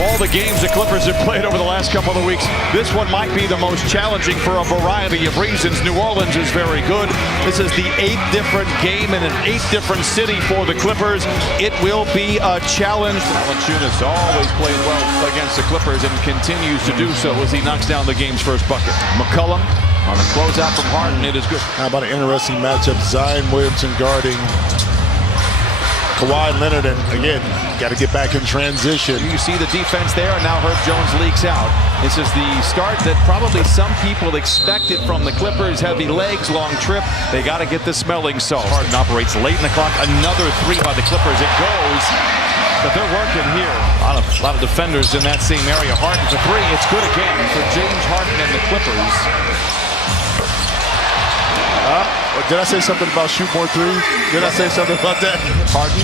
all the games the Clippers have played over the last couple of weeks, this one might be the most challenging for a variety of reasons. New Orleans is very good. This is the 8th different game in an 8th different city for the Clippers. It will be a challenge. Valanciunas always played well against the Clippers and continues to do so as he knocks down the game's first bucket. McCollum on the closeout from Harden. It is good. How about an interesting matchup? Zion Williamson guarding Kawhi Leonard, and again, got to get back in transition. You see the defense there, and now Herb Jones leaks out. This is the start that probably some people expected from the Clippers. Heavy legs, long trip. They got to get the smelling salts. Harden operates late in the clock. Another three by the Clippers. It goes, but they're working here. A lot of defenders in that same area. Harden for three. It's good again for James Harden and the Clippers. Did I say something about shoot more threes? Did I say something about that? Harden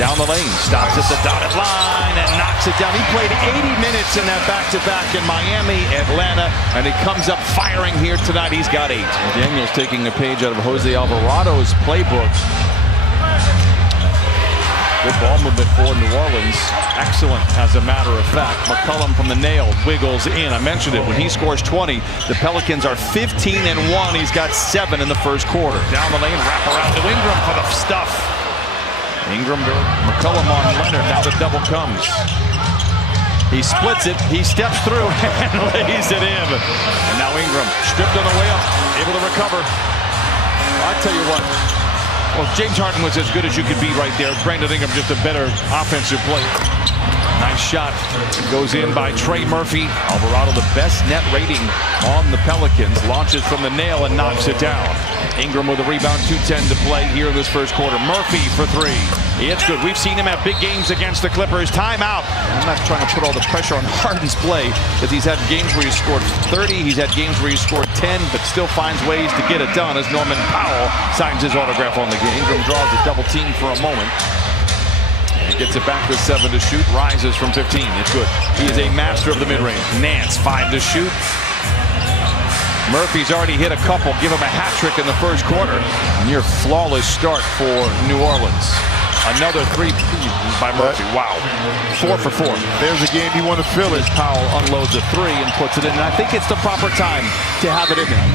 down the lane, stops at the dotted line and knocks it down. He played 80 minutes in that back-to-back in Miami, Atlanta, and he comes up firing here tonight. He's got 8. Daniels taking a page out of Jose Alvarado's playbook. Good ball movement for New Orleans. Excellent, as a matter of fact. McCollum from the nail wiggles in. I mentioned it. When he scores 20, the Pelicans are 15-1. He's got 7 in the first quarter. Down the lane, wrap around to Ingram for the stuff. Ingram, McCollum on Leonard. Now the double comes. He splits it. He steps through and lays it in. And now Ingram stripped on the way up, able to recover. I tell you what. Well, James Harden was as good as you could be right there. Brandon Ingram just a better offensive player. Nice shot. Goes in by Trey Murphy. Alvarado, the best net rating on the Pelicans. Launches from the nail and knocks it down. Ingram with a rebound, 2:10 to play here in this first quarter. Murphy for 3. It's good. We've seen him have big games against the Clippers. Timeout. I'm not trying to put all the pressure on Harden's play, because he's had games where he's scored 30. He's had games where he's scored 10, but still finds ways to get it done as Norman Powell signs his autograph on the game. Ingram draws a double team for a moment. And he gets it back with 7 to shoot. Rises from 15. It's good. He is a master of the mid-range. Nance, 5 to shoot. Murphy's already hit a couple. Give him a hat trick in the first quarter. Near flawless start for New Orleans. Another 3 by Murphy. Wow. 4 for 4. There's a game you want to fill it. Powell unloads a 3 and puts it in. And I think it's the proper time to have it in there.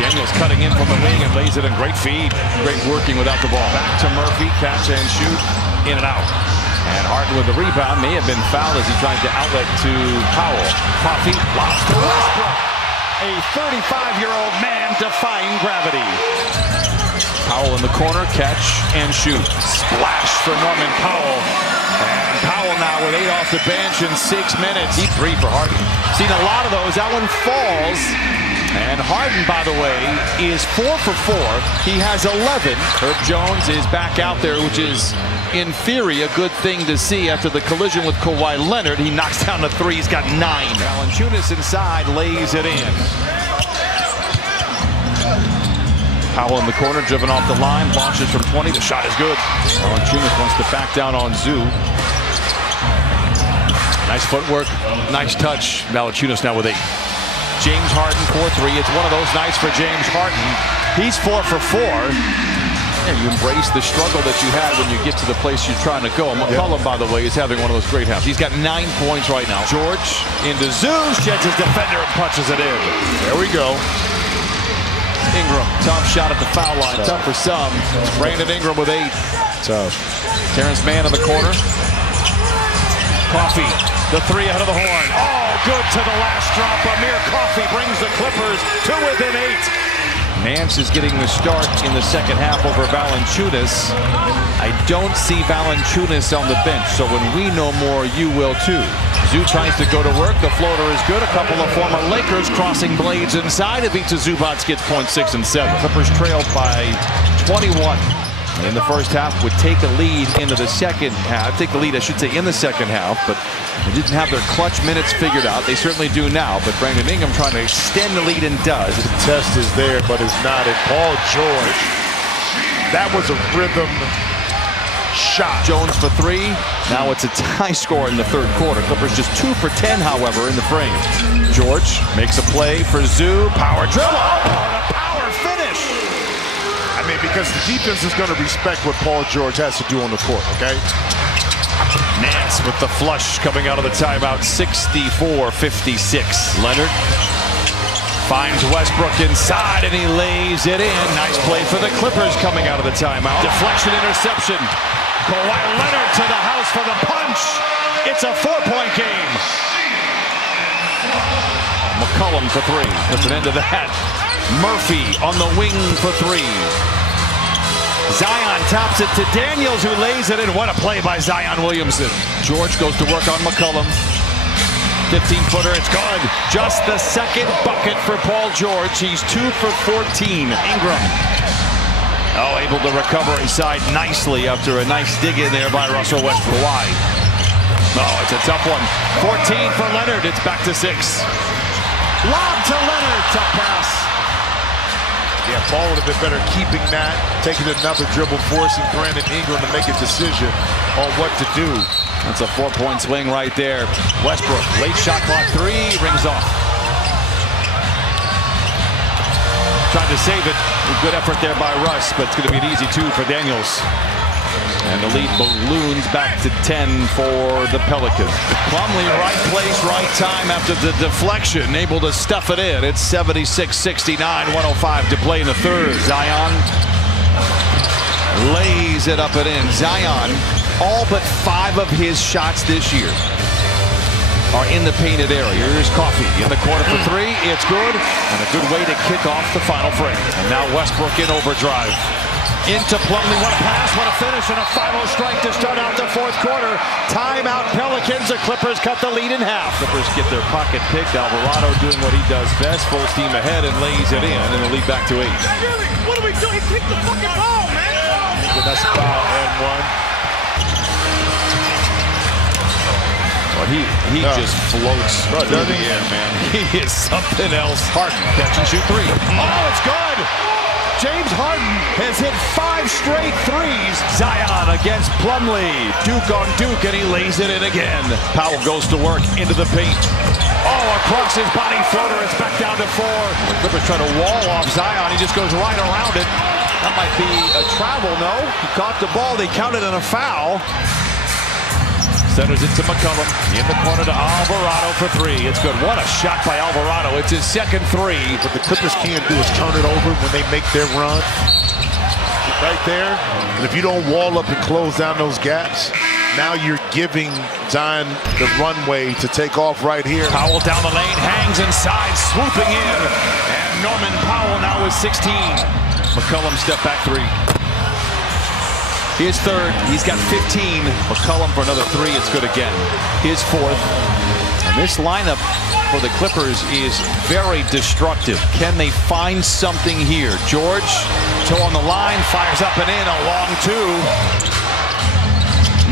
Daniels cutting in from the wing and lays it in. Great feed. Great working without the ball. Back to Murphy. Catch and shoot. In and out. And Harden with the rebound. May have been fouled as he tried to outlet to Powell. Coffee. Lobs to Westbrook. A 35-year-old man defying gravity. Powell in the corner, catch and shoot. Splash for Norman Powell. And Powell now with 8 off the bench in 6 minutes. Deep 3 for Harden. Seen a lot of those. That one falls. And Harden, by the way, is 4 for 4. He has 11. Herb Jones is back out there, which is, in theory, a good thing to see after the collision with Kawhi Leonard. He knocks down a 3. He's got 9. Valanciunas inside, lays it in. Powell in the corner, driven off the line, launches from 20. The shot is good. Valanciunas wants to back down on Zoo. Nice footwork, nice touch. Valanciunas now with 8. James Harden 4-3. It's one of those nights for James Harden. He's 4 for 4. And you embrace the struggle that you had when you get to the place you're trying to go. McCollum, by the way, is having one of those great halves. He's got 9 points right now. George into Zoo, sheds his defender and punches it in. There we go. Ingram, tough shot at the foul line. Tough for some. Brandon Ingram with 8. Tough. Terrence Mann in the corner. Coffee, the 3 out of the horn. Oh, good to the last drop. Amir Coffee brings the Clippers to within 8. Nance is getting the start in the second half over Valanciunas. I don't see Valanciunas on the bench, so when we know more, you will too. Zoo tries to go to work. The floater is good. A couple of former Lakers crossing blades inside. It beats Zubac, gets points 6 and 7. Clippers trailed by 21. In the first half, would take a lead into the second half. Take the lead, I should say, in the second half, but they didn't have their clutch minutes figured out. They certainly do now, but Brandon Ingram trying to extend the lead and does. The test is there, but it's not. And Paul George, that was a rhythm shot. Jones for 3. Now it's a tie score in the third quarter. Clippers just 2 for 10, however, in the frame. George makes a play for Zoo. Power dribble. Oh, power finish. I mean, because the defense is going to respect what Paul George has to do on the court, okay? Nance with the flush coming out of the timeout, 64-56. Leonard finds Westbrook inside and he lays it in. Nice play for the Clippers coming out of the timeout. Deflection interception. Kawhi Leonard to the house for the punch. It's a 4-point game. McCollum for three. That's an end to that. Murphy on the wing for three. Zion tops it to Daniels, who lays it in. What a play by Zion Williamson. George goes to work on McCollum. 15-footer, it's good. Just the second bucket for Paul George. He's 2 for 14. Ingram. Oh, able to recover inside nicely after a nice dig in there by Russell Westbrook. Wide. Oh, it's a tough one. 14 for Leonard. It's back to 6. Lob to Leonard. Tough pass. Yeah, Paul would have been better keeping that, taking another dribble, forcing Brandon Ingram to make a decision on what to do. That's a 4-point swing right there. Westbrook, late shot clock 3, rings off. Trying to save it. Good effort there by Russ, but it's going to be an easy 2 for Daniels. And the lead balloons back to 10 for the Pelicans. Plumlee, right place, right time after the deflection, able to stuff it in. It's 76-69, 105 to play in the third. Zion lays it up and in. Zion, all but 5 of his shots this year are in the painted area. Here's Coffey in the corner for 3. It's good, and a good way to kick off the final frame. And now Westbrook in overdrive. Into Plumlee, what a pass, what a finish, and a final strike to start out the fourth quarter. Timeout Pelicans, the Clippers cut the lead in half. Clippers get their pocket picked. Alvarado doing what he does best, full steam ahead and lays it in, and the lead back to 8. What are we doing? He kicked the fucking ball, man. That's foul and 1. Well, he just floats through the air, man. He is something else. Harden, catch and shoot 3. Oh, it's good! James Harden has hit 5 straight threes. Zion against Plumlee. Duke on Duke, and he lays it in again. Powell goes to work into the paint. Oh, across his body floater. It's back down to 4. The Clippers try to wall off Zion. He just goes right around it. That might be a travel, no? He caught the ball. They counted on a foul. Centers it to McCollum. In the corner to Alvarado for 3. It's good. What a shot by Alvarado. It's his second 3. What the Clippers can't do is turn it over when they make their run. Right there. And if you don't wall up and close down those gaps, now you're giving Zion the runway to take off right here. Powell down the lane, hangs inside, swooping in. And Norman Powell now with 16. McCollum step back 3. His third, he's got 15. McCollum for another 3, it's good again. His 4th. And this lineup for the Clippers is very destructive. Can they find something here? George, toe on the line, fires up and in, a long 2.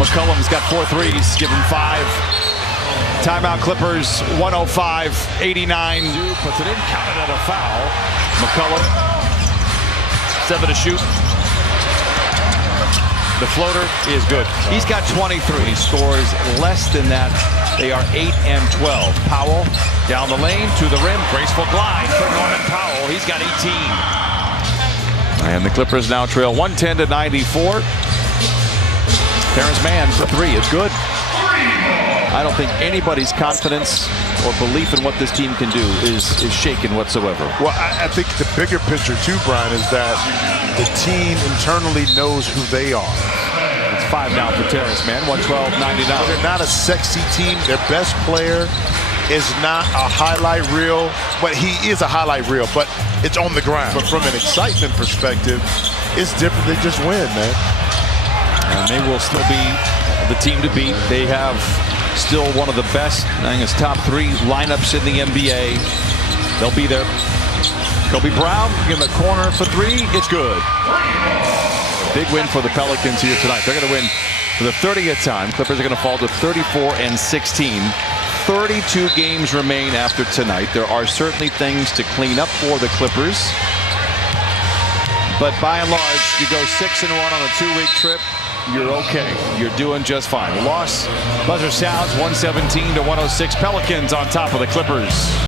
McCollum's got 4 threes, give him 5. Timeout Clippers, 105-89. Puts it in, counted at a foul. McCollum, 7 to shoot. The floater is good. He's got 23. He scores less than that. They are 8 and 12. Powell down the lane to the rim. Graceful glide for Norman Powell. He's got 18. And the Clippers now trail 110-94. Terrence Mann for 3. It's good. I don't think anybody's confidence or belief in what this team can do is shaken whatsoever. Well, I think the bigger picture too, Brian, is that the team internally knows who they are. It's 5 now for Terrence Mann, 112-99. They're not a sexy team. Their best player is not a highlight reel, but he is a highlight reel, but it's on the ground. But from an excitement perspective, it's different. They just win, man. And they will still be the team to beat. They have still one of the best, I think it's top 3 lineups in the NBA. They'll be there. Kobe Brown in the corner for 3. It's good. Big win for the Pelicans here tonight. They're going to win for the 30th time. Clippers are going to fall to 34-16. 32 games remain after tonight. There are certainly things to clean up for the Clippers. But by and large, you go 6-1 on a 2-week trip, you're okay. You're doing just fine. The loss, buzzer sounds, 117-106. Pelicans on top of the Clippers.